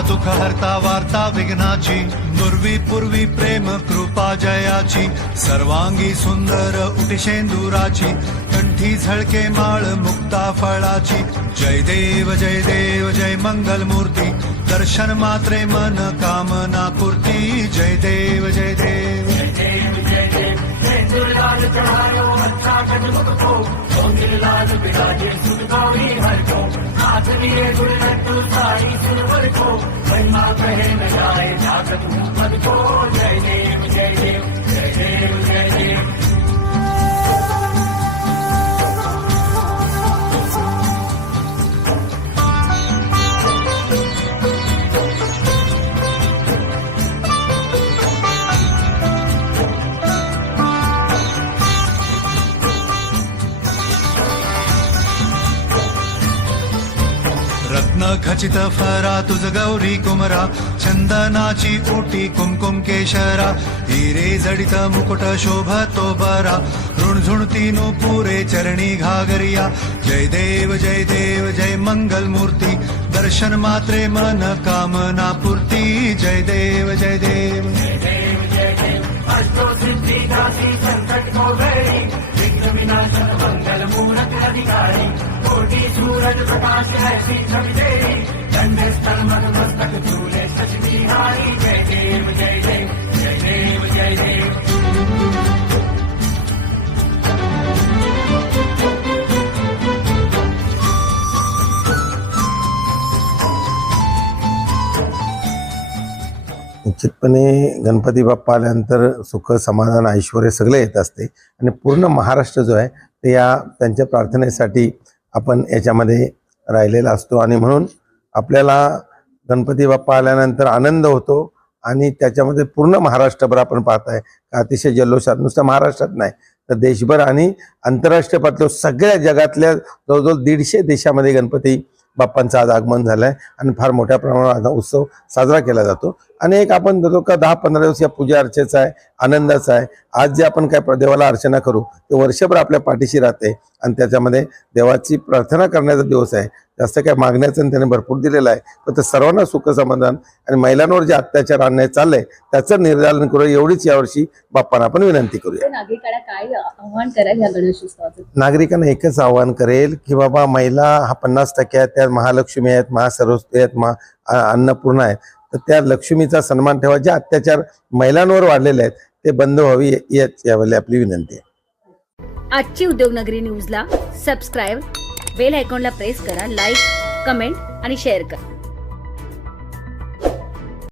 दुःख हरता वार्ता विघ्नाची पूर्वी पूर्वी प्रेम कृपा जयाची सर्वांगी सुंदर उटिशेंदुराची कंठी झळके माळ मुक्ता फळाची. जय देव जय देव जय मंगल मूर्ती दर्शन मात्रे मन कामना पूर्ती. जय देव जय देव. नाचनिए गुलगत तू साड़ी सिर पर को महिमा कहे जाए झाक तू पद को जय देव। खचित फरा तुझ गौरी कुमरा चंदनाची ओटी कुमकुम केशरा हिरे जडित मुकुट शोभतो बरा ऋणझुणती पुरे चरणी घागरिया जय देव जय देव जय मंगल मूर्ती दर्शन मात्रे मन कामना पूर्ती जय देव जय देव। निश्चितपणे गणपती बाप्पा आल्यानंतर सुख समाधान ऐश्वर सगळे येत असते. आणि पूर्ण महाराष्ट्र जो आहे ते या त्यांच्या प्रार्थनेसाठी आपण याच्यामध्ये राहिलेला असतो. आणि म्हणून आपल्याला गणपती बाप्पा आल्यानंतर आनंद होतो आणि त्याच्यामध्ये पूर्ण महाराष्ट्रभर आपण पाहताय का अतिशय जल्लोषात नुसतं महाराष्ट्रात नाही तर देशभर आणि आंतरराष्ट्रीय पातळीवर सगळ्या जगातल्या जवळजवळ दीडशे देशामध्ये गणपती बाप्पांचं आज आगमन झालंय. आणि फार मोठ्या प्रमाणात हा उत्सव साजरा केला जातो. आणि एक आपण म्हणतो का दहा पंधरा दिवस या पूजा अर्चेचा आहे आनंदाचा आहे. आज जे आपण काय देवाला अर्चना करू ते वर्षभर आपल्या पाठीशी राहते आणि त्याच्यामध्ये देवाची प्रार्थना करण्याचा दिवस आहे. जास्त काय मागण्याचं त्याने भरपूर दिलेलं आहे. पण ते सर्वांना सुख समाधान आणि महिलांवर जे अत्याचार अन्याय चाललंय त्याचं निर्दालन करू एवढीच यावर्षी बाप्पांना आपण विनंती करूया. नागरिकांना एकच आवाहन करेल की बाबा महिला हा पन्नास टक्के आहेत त्या महालक्ष्मी आहेत महासरस्वती आहेत महा अन्नपूर्णा आहेत. तर त्या लक्ष्मीचा सन्मान ठेवा. जे अत्याचार महिलांवर वाढलेले आहेत ते बंद व्हावी याच यावेळी आपली विनंती आहे. आजची उद्योगनगरी न्यूजला सबस्क्राईब बेल आयकॉनला प्रेस करा लाईक कमेंट आणि शेअर करा.